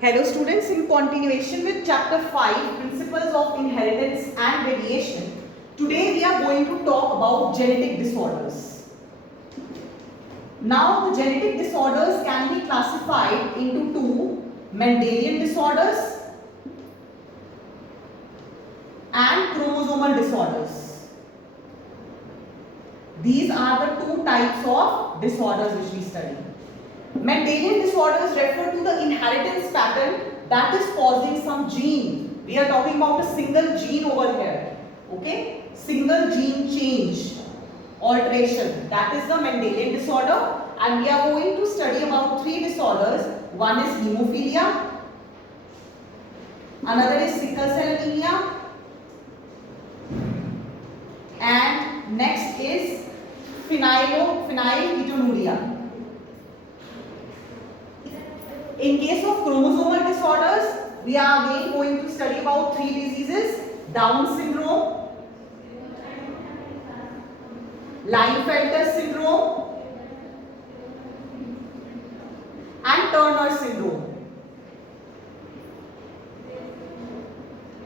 Hello students, in continuation with chapter 5, Principles of Inheritance and Variation, today we are going to talk about genetic disorders. Now the genetic disorders can be classified into two: Mendelian disorders and chromosomal disorders. These are the two types of disorders which we study. Mendelian disorders refer to the inheritance pattern that is causing some gene. We are talking about a single gene over here. Okay? Single gene change, alteration. That is the Mendelian disorder. And we are going to study about three disorders. One is hemophilia. Another is sickle cell anemia. And next is phenylketonuria. In case of chromosomal disorders, we are again going to study about three diseases: Down syndrome, Klinefelter syndrome, and Turner syndrome.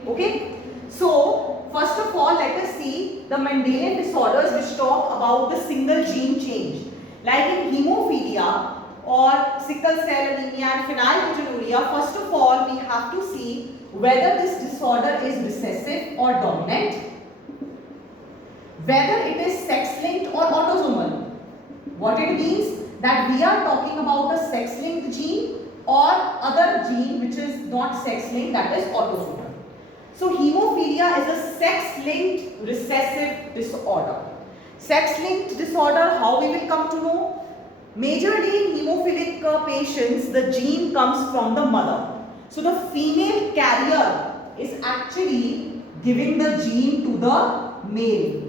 Okay? So, first of all, let us see the Mendelian disorders which talk about the single gene change. Like in hemophilia or sickle cell anemia and phenylketonuria, first of all we have to see whether this disorder is recessive or dominant, whether it is sex-linked or autosomal. What it means? That we are talking about a sex-linked gene or other gene which is not sex-linked, that is autosomal. So hemophilia is a sex-linked recessive disorder. Sex-linked disorder, how we will come to know? Majorly in hemophilic patients, the gene comes from the mother. So the female carrier is actually giving the gene to the male.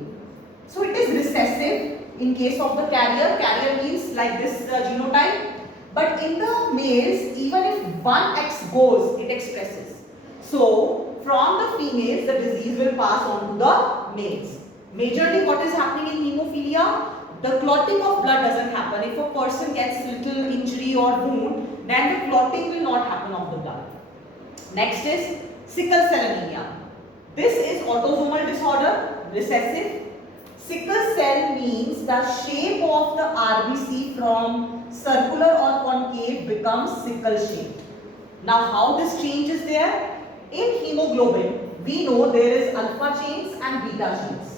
So it is recessive in case of the carrier. Carrier means like this genotype. But in the males, even if one X goes, it expresses. So from the females, the disease will pass on to the males. Majorly what is happening in hemophilia? The clotting of blood doesn't happen. If a person gets little injury or wound, then the clotting will not happen of the blood. Next is sickle cell anemia. This is autosomal disorder, recessive. Sickle cell means the shape of the RBC from circular or concave becomes sickle shaped. Now how this change is there? In hemoglobin, we know there is alpha chains and beta chains.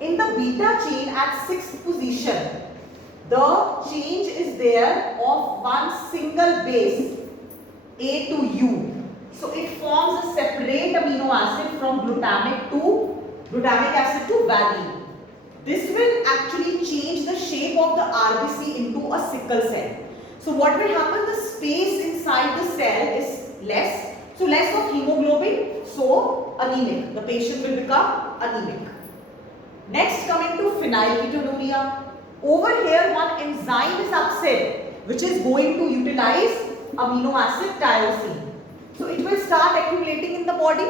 In the beta chain at 6th position, the change is there of one single base, A to U. So it forms a separate amino acid from glutamic acid to valine. This will actually change the shape of the RBC into a sickle cell. So what will happen? The space inside the cell is less. So less of hemoglobin, so anemic. The patient will become anemic. Next, coming to phenylketonuria. Over here one enzyme is upset which is going to utilize amino acid tyrosine. So it will start accumulating in the body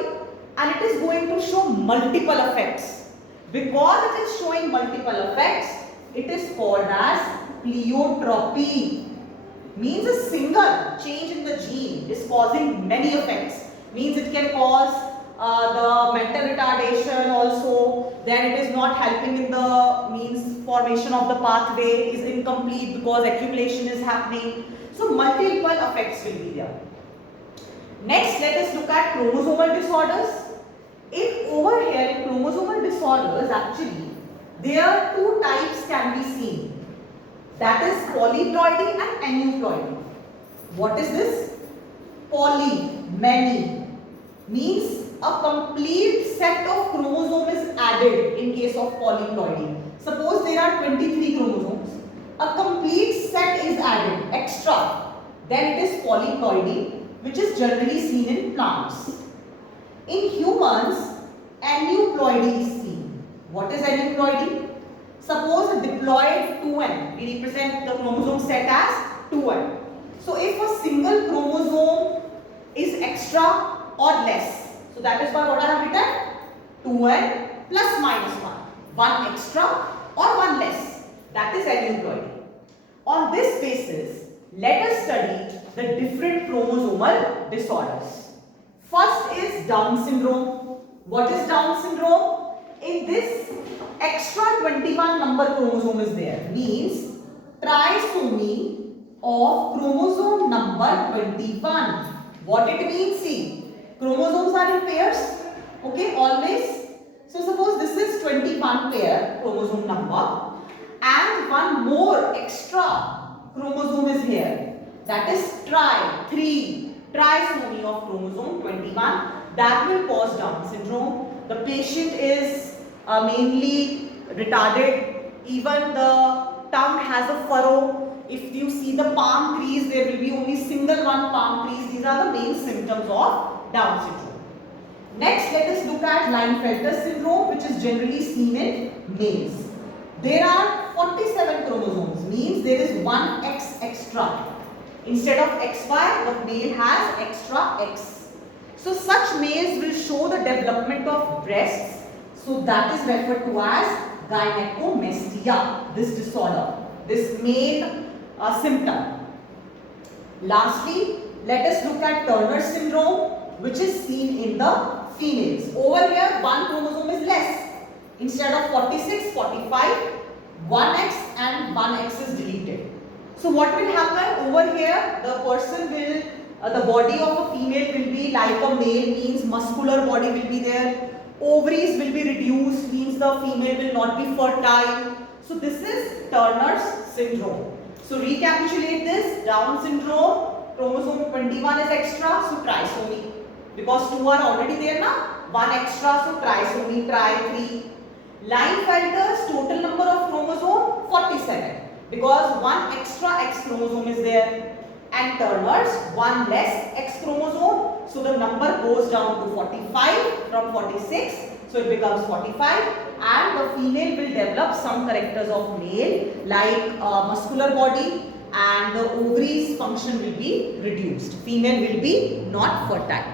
and it is going to show multiple effects. Because it is showing multiple effects, it is called as pleiotropy. Means a single change in the gene is causing many effects. Means it can cause the mental retardation also. Then it is not helping in the means formation of the pathway is incomplete because accumulation is happening. So multiple effects will be there. Next, let us look at chromosomal disorders. Over here in chromosomal disorders, actually there are two types can be seen. That is polyploidy and aneuploidy. What is this? Poly, many, means a complete set of chromosomes is added in case of polyploidy. Suppose there are 23 chromosomes. A complete set is added, extra. Then it is polyploidy, which is generally seen in plants. In humans, aneuploidy is seen. What is aneuploidy? Suppose a diploid 2n, we represent the chromosome set as 2n. So if a single chromosome is extra or less, so that is why what I have written? 2n plus minus 1. One extra or one less. That is aneuploidy. On this basis, let us study the different chromosomal disorders. First is Down syndrome. What is Down syndrome? In this, extra 21 number chromosome is there. Means trisomy of chromosome number 21. What it means? See, chromosomes are in pairs. Okay, always. So suppose this is 21 pair chromosome number and one more extra chromosome is here. That is trisomy of chromosome 21. That will cause Down syndrome. The patient is mainly retarded. Even the tongue has a furrow. If you see the palm crease, there will be only single one palm crease. These are the main symptoms of Down syndrome. Next, let us look at Klinefelter syndrome, which is generally seen in males. There are 47 chromosomes, means there is one X extra. Instead of XY, the male has extra X. So such males will show the development of breasts. So that is referred to as gynecomastia, this disorder, this main symptom. Lastly, let us look at Turner syndrome, which is seen in the females. Over here, one chromosome is less. Instead of 46, 45, 1X and 1X is deleted. So what will happen over here? The person will, the body of a female will be like a male, means muscular body will be there. Ovaries will be reduced, means the female will not be fertile. So this is Turner's syndrome. So recapitulate this. Down syndrome, chromosome 21 is extra, so trisomy. Because 2 are already there now, 1 extra, so trisomy, tri3. Klinefelter's total number of chromosome 47. Because 1 extra X chromosome is there. And Turner's 1 less X chromosome. So the number goes down to 45 from 46. So it becomes 45. And the female will develop some characters of male like muscular body, and the ovaries function will be reduced. Female will be not fertile.